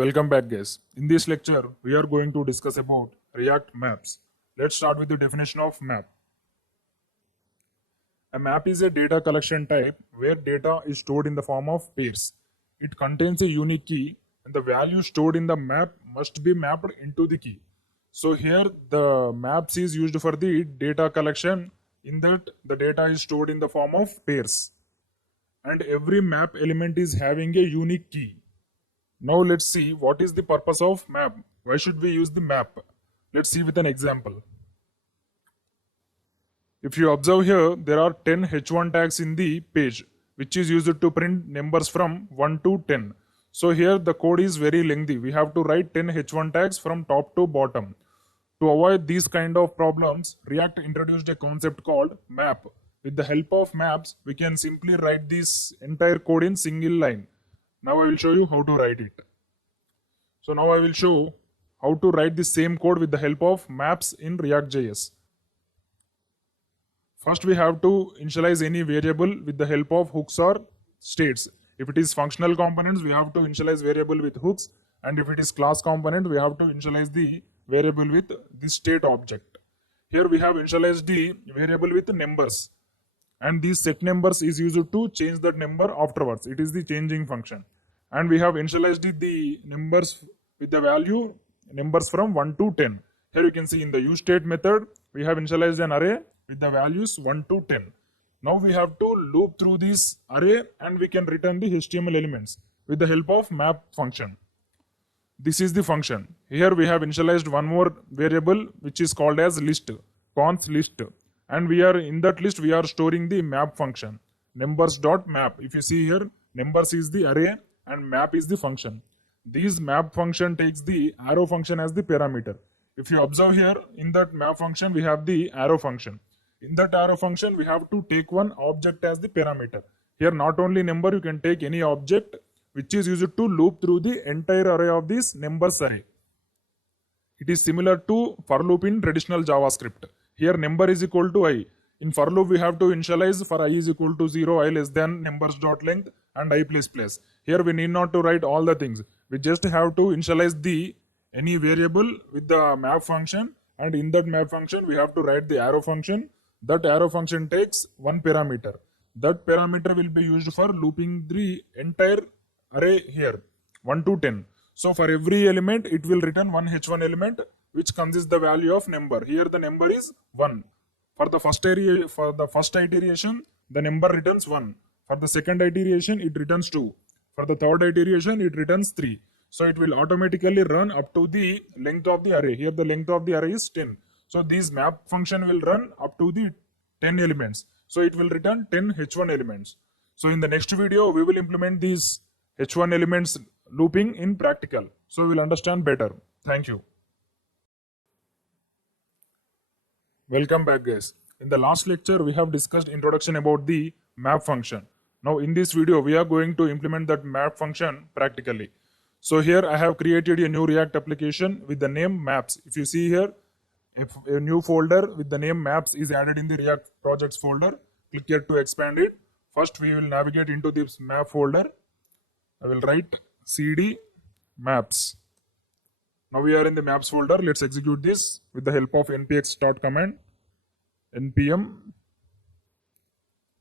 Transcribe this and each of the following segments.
Welcome back, guys. In this lecture, we are going to discuss about React maps. Let's start with the definition of map. A map is a data collection type where data is stored in the form of pairs. It contains a unique key and the value stored in the map must be mapped into the key. So here the maps is used for the data collection, in that the data is stored in the form of pairs. And every map element is having a unique key. Now let's see what is the purpose of map. Why should we use the map? Let's see with an example. If you observe here, there are 10 h1 tags in the page, which is used to print numbers from 1 to 10. So here the code is very lengthy. We have to write 10 h1 tags from top to bottom. To avoid these kind of problems, React introduced a concept called map. With the help of maps, we can simply write this entire code in single line. Now I will show you how to write it. So now I will show how to write the same code with the help of maps in ReactJS. First, we have to initialize any variable with the help of hooks or states. If it is functional components, we have to initialize variable with hooks, and if it is class component, we have to initialize the variable with the state object. Here we have initialized the variable with numbers, and these set numbers is used to change that number afterwards. It is the changing function. And we have initialized the numbers with the value numbers from 1 to 10. Here you can see in the useState method, we have initialized an array with the values 1 to 10. Now we have to loop through this array and we can return the HTML elements with the help of map function. This is the function. Here we have initialized one more variable which is called as list, cons list. And we are in that list, we are storing the map function, numbers.map. If you see here, numbers is the array and map is the function. This map function takes the arrow function as the parameter. If you observe here, in that map function, we have the arrow function. In that arrow function, we have to take one object as the parameter. Here, not only number, you can take any object which is used to loop through the entire array of this numbers array. It is similar to for loop in traditional JavaScript. Here number is equal to I. In for loop we have to initialize for I is equal to 0, I less than numbers.length and I plus plus. Here we need not to write all the things. We just have to initialize the any variable with the map function, and in that map function we have to write the arrow function. That arrow function takes one parameter. That parameter will be used for looping the entire array here 1 to 10. So for every element it will return one h1 element which consists the value of number. Here the number is 1. For the first iteration, the number returns 1. For the second iteration, it returns 2. For the third iteration, it returns 3. So it will automatically run up to the length of the array. Here the length of the array is 10. So this map function will run up to the 10 elements. So it will return 10 h1 elements. So in the next video, we will implement these h1 elements looping in practical. So we will understand better. Thank you. Welcome back, guys. In the last lecture, we have discussed introduction about the map function. Now in this video, we are going to implement that map function practically. So here I have created a new React application with the name maps. If you see here, if a new folder with the name maps is added in the React projects folder, click here to expand it. First, we will navigate into this map folder. I will write cd maps. Now we are in the maps folder. Let's execute this with the help of npx start command. npm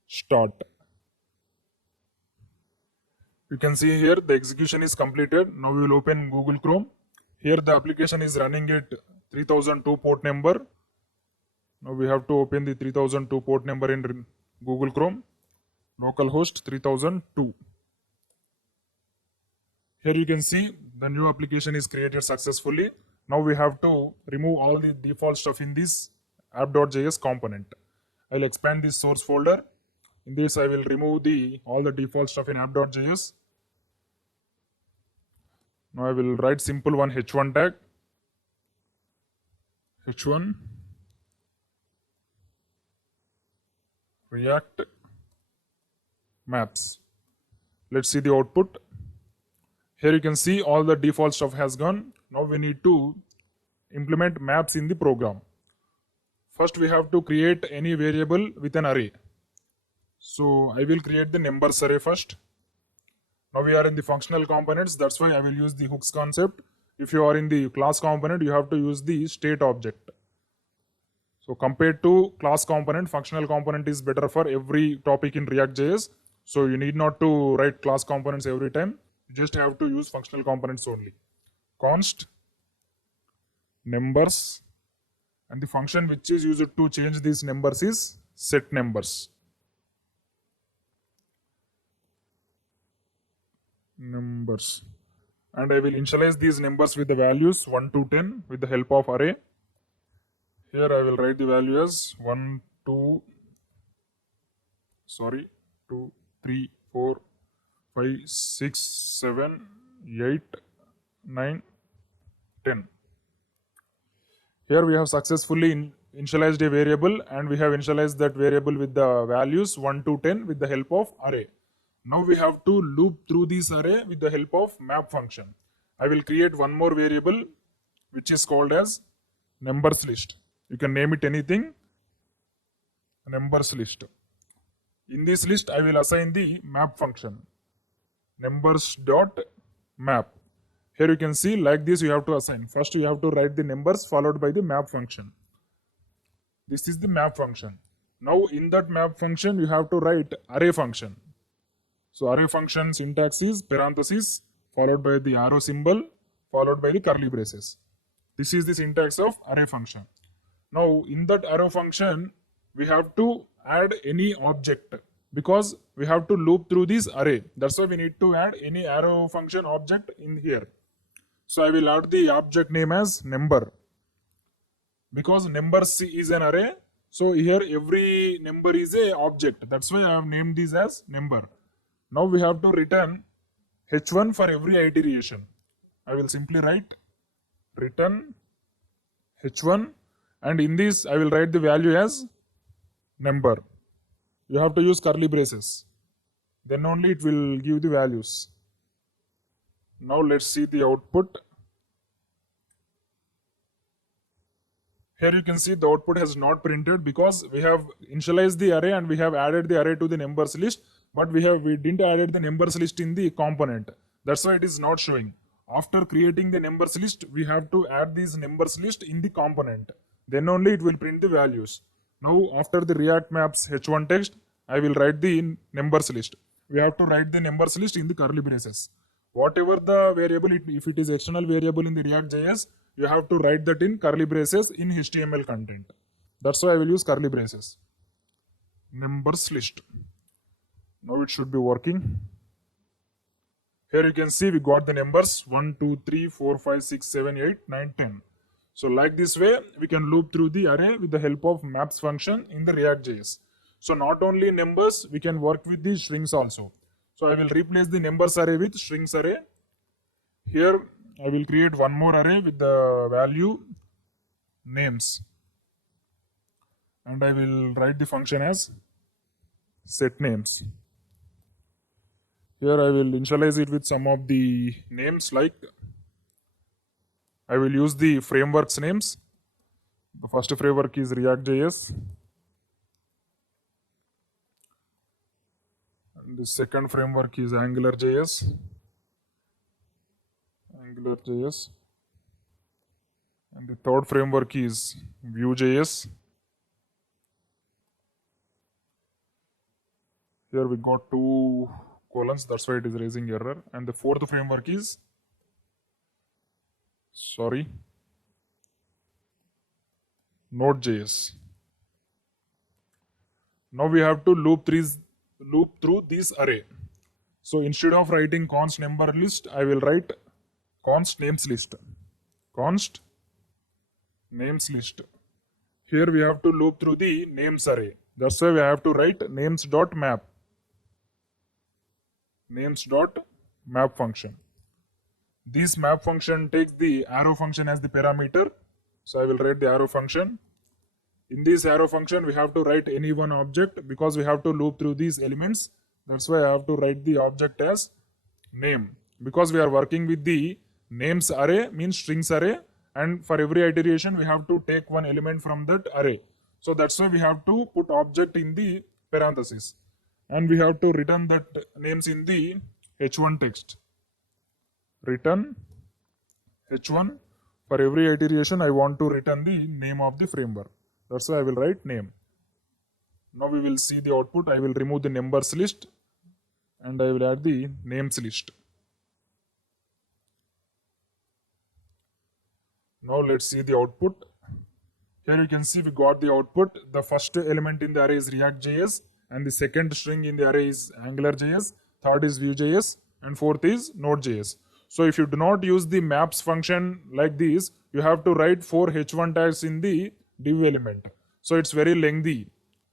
start. You can see here the execution is completed. Now we will open Google Chrome. Here the application is running at 3002 port number. Now we have to open the 3002 port number in Google Chrome. Localhost 3002. Here you can see the new application is created successfully. Now we have to remove all the default stuff in this app.js component. I will expand this source folder. In this I will remove all the default stuff in app.js. Now I will write simple one h1 tag. h1 React maps. Let's see the output. Here you can see all the default stuff has gone. Now we need to implement maps in the program. First we have to create any variable with an array. So I will create the numbers array first. Now we are in the functional components. That's why I will use the hooks concept. If you are in the class component, you have to use the state object. So compared to class component, functional component is better for every topic in React.js. So you need not to write class components every time. You just have to use functional components only. Const numbers, and the function which is used to change these numbers is set numbers. Numbers. And I will initialize these numbers with the values 1 to 10 with the help of array. Here I will write the value as 1, 2, 3, 4, 5, 6, 7, 8, 9, 10. Here we have successfully initialized a variable, and we have initialized that variable with the values 1 to 10 with the help of array. Now we have to loop through this array with the help of map function. I will create one more variable which is called as numbers list. You can name it anything, numbers list. In this list, I will assign the map function, numbers.map. Here you can see like this you have to assign. First you have to write the numbers followed by the map function. This is the map function. Now in that map function you have to write array function. So array function syntax is parenthesis followed by the arrow symbol followed by the curly braces. This is the syntax of array function. Now in that arrow function we have to add any object because we have to loop through this array. That's why we need to add any arrow function object in here. So I will add the object name as number because numbers is an array. So here every number is a object. That's why I have named this as number. Now we have to return h1 for every iteration. I will simply write return h1, and in this I will write the value as number. You have to use curly braces. Then only it will give the values. Now let's see the output. Here you can see the output has not printed because we have initialized the array and we have added the array to the numbers list, but we didn't added the numbers list in the component. That's why it is not showing. After creating the numbers list, we have to add these numbers list in the component. Then only it will print the values. Now after the React maps h1 text, I will write the numbers list. We have to write the numbers list in the curly braces. Whatever the variable, if it is external variable in the React.js, you have to write that in curly braces in HTML content. That's why I will use curly braces. Numbers list. Now it should be working. Here you can see we got the numbers 1, 2, 3, 4, 5, 6, 7, 8, 9, 10. So like this way, we can loop through the array with the help of maps function in the React.js. So not only numbers, we can work with the strings also. So I will replace the numbers array with strings array. Here I will create one more array with the value names. And I will write the function as set names. Here I will initialize it with some of the names, like I will use the frameworks names. The first framework is React.js. And the second framework is AngularJS. And the third framework is Vue.js. Here we got 2 colons, that's why it is raising error. And the fourth framework is Node.js. Now we have to loop through this array. So instead of writing const number list, I will write const names list. Const names list. Here we have to loop through the names array. That's why we have to write names.map. Names.map function. This map function takes the arrow function as the parameter. So I will write the arrow function. In this arrow function, we have to write any one object because we have to loop through these elements. That's why I have to write the object as name. Because we are working with the names array, means strings array, and for every iteration we have to take one element from that array. So that's why we have to put object in the parenthesis. And we have to return that names in the h1 text, return h1. For every iteration, I want to return the name of the framework. That's why I will write name. Now we will see the output. I will remove the numbers list and I will add the names list. Now let's see the output. Here you can see we got the output. The first element in the array is ReactJS and the second string in the array is AngularJS, third is Vue.js and fourth is Node.js. So if you do not use the maps function like this, you have to write 4 h1 tags in the div element. So it's very lengthy.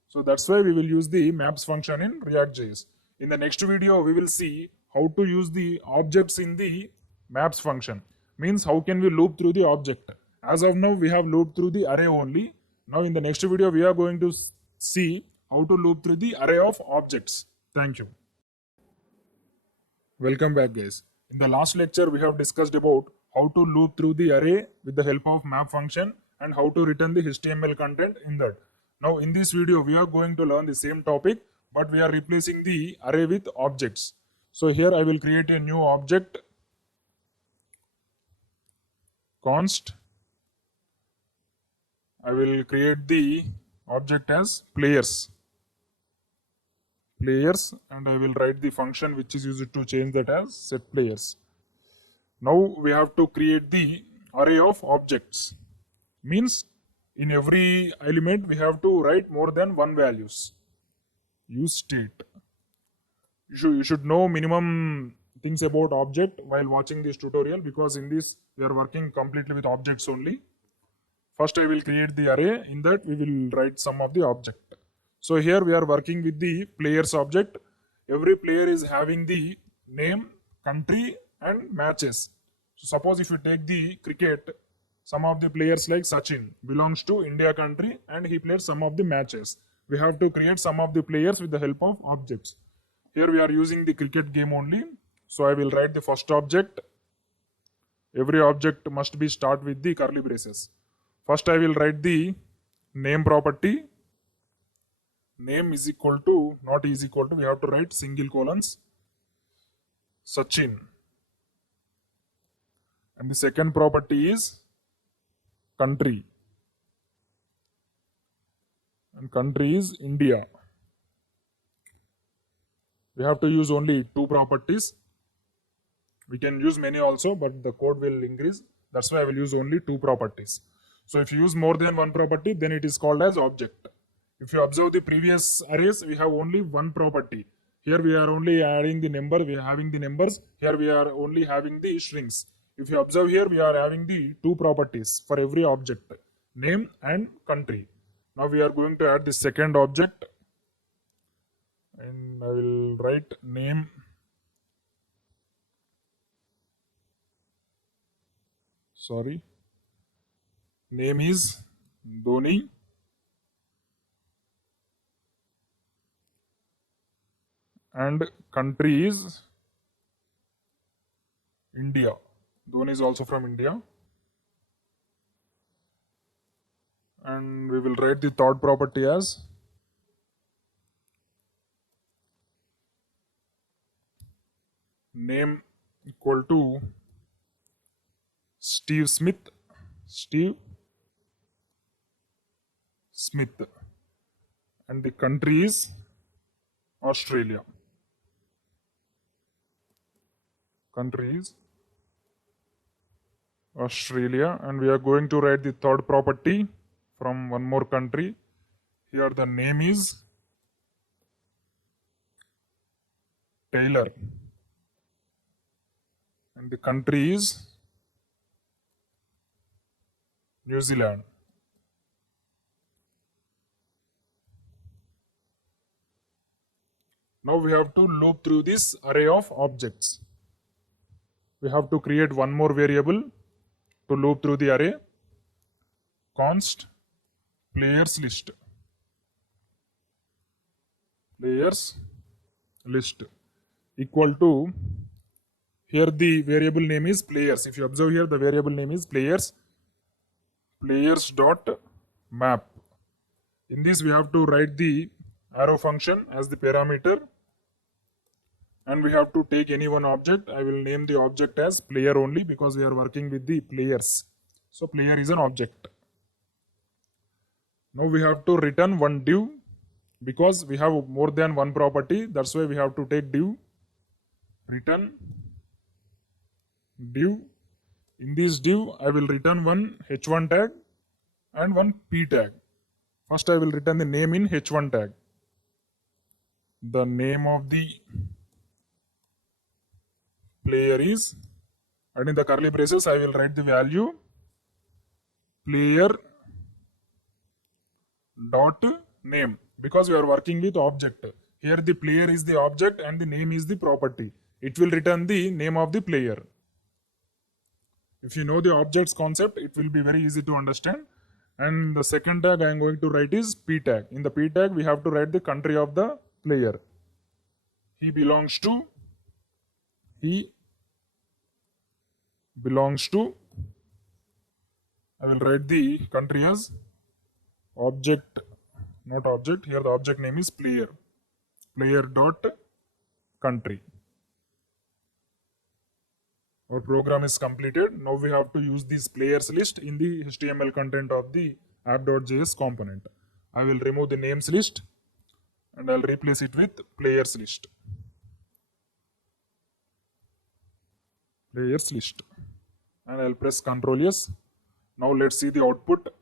So that's why we will use the maps function in ReactJS. In the next video, we will see how to use the objects in the maps function. Means how can we loop through the object. As of now, we have looped through the array only. Now in the next video, we are going to see how to loop through the array of objects. Thank you. Welcome back, guys. In the last lecture, we have discussed about how to loop through the array with the help of map function and how to return the HTML content in that. Now in this video, we are going to learn the same topic, but we are replacing the array with objects. So here I will create a new object, const. I will create the object as players, and I will write the function which is used to change that as set players. Now we have to create the array of objects. Means in every element we have to write more than one values. Use state. You should know minimum things about object while watching this tutorial, because in this we are working completely with objects only. First I will create the array. In that we will write some of the object. So here we are working with the players object. Every player is having the name, country and matches. So suppose if you take the cricket, some of the players like Sachin belongs to India country and he played some of the matches. We have to create some of the players with the help of objects. Here we are using the cricket game only. So I will write the first object. Every object must be start with the curly braces. First I will write the name property. Name is equal to, not is equal to, we have to write single colons, Sachin. And the second property is country. And country is India. We have to use only 2 properties. We can use many also, but the code will increase. That's why I will use only 2 properties. So if you use more than one property, then it is called as object. If you observe the previous arrays, we have only one property. Here we are only adding the number, we are having the numbers. Here we are only having the strings. If you observe here, we are having the 2 properties for every object, name and country. Now we are going to add the second object. And I will write name. Name is Dhoni. And country is India. Dhoni is also from India. And we will write the third property as name equal to Steve Smith. And the country is Australia. Country is Australia, and we are going to write the third property from one more country. Here the name is Taylor and the country is New Zealand. Now we have to loop through this array of objects. We have to create one more variable to loop through the array. Const players list. Players list equal to, here the variable name is players. If you observe here, the variable name is players. Players dot map. In this we have to write the arrow function as the parameter. and we have to take any one object. I will name the object as player only because we are working with the players. So player is an object. Now we have to return one div because we have more than one property. That's why we have to take div, return div. In this div, I will return one h1 tag and one p tag. First, I will return the name in h1 tag. The name of the player is, and in the curly braces, I will write the value player dot name because we are working with object. Here the player is the object and the name is the property. It will return the name of the player. If you know the objects concept, it will be very easy to understand. And the second tag I am going to write is p tag. In the p tag, we have to write the country of the player. He belongs to, I will write the country as object, not object. Here the object name is player. Player dot country. Our program is completed. Now we have to use this players list in the HTML content of the app.js component. I will remove the names list and I'll replace it with players list. Players list. And I'll press Ctrl S. Now let's see the output.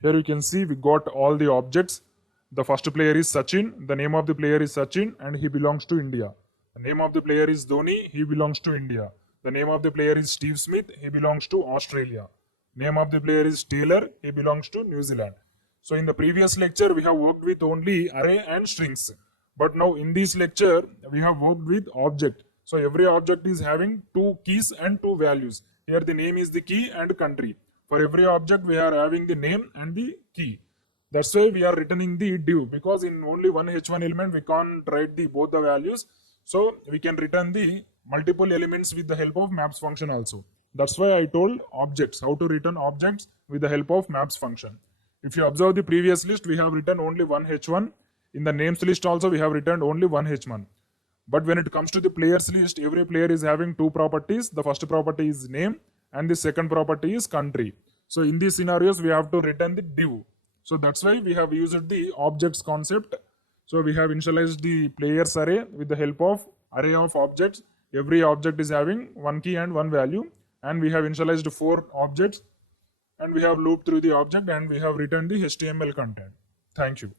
Here you can see we got all the objects. The first player is Sachin. The name of the player is Sachin and he belongs to India. The name of the player is Dhoni. He belongs to India. The name of the player is Steve Smith. He belongs to Australia. Name of the player is Taylor. He belongs to New Zealand. So in the previous lecture, we have worked with only array and strings. But now in this lecture, we have worked with object. So every object is having two keys and two values. Here the name is the key and country. For every object, we are having the name and the key. That's why we are returning the div, because in only one h1 element, we can't write the both the values. So we can return the multiple elements with the help of maps function also. That's why I told objects, how to return objects with the help of maps function. If you observe the previous list, we have written only one h1. In the names list also, we have returned only one h1. But when it comes to the players list, every player is having two properties. The first property is name and the second property is country. So in these scenarios, we have to return the div. So that's why we have used the objects concept. So we have initialized the players array with the help of array of objects. Every object is having one key and one value. And we have initialized 4 objects. And we have looped through the object and we have returned the HTML content. Thank you.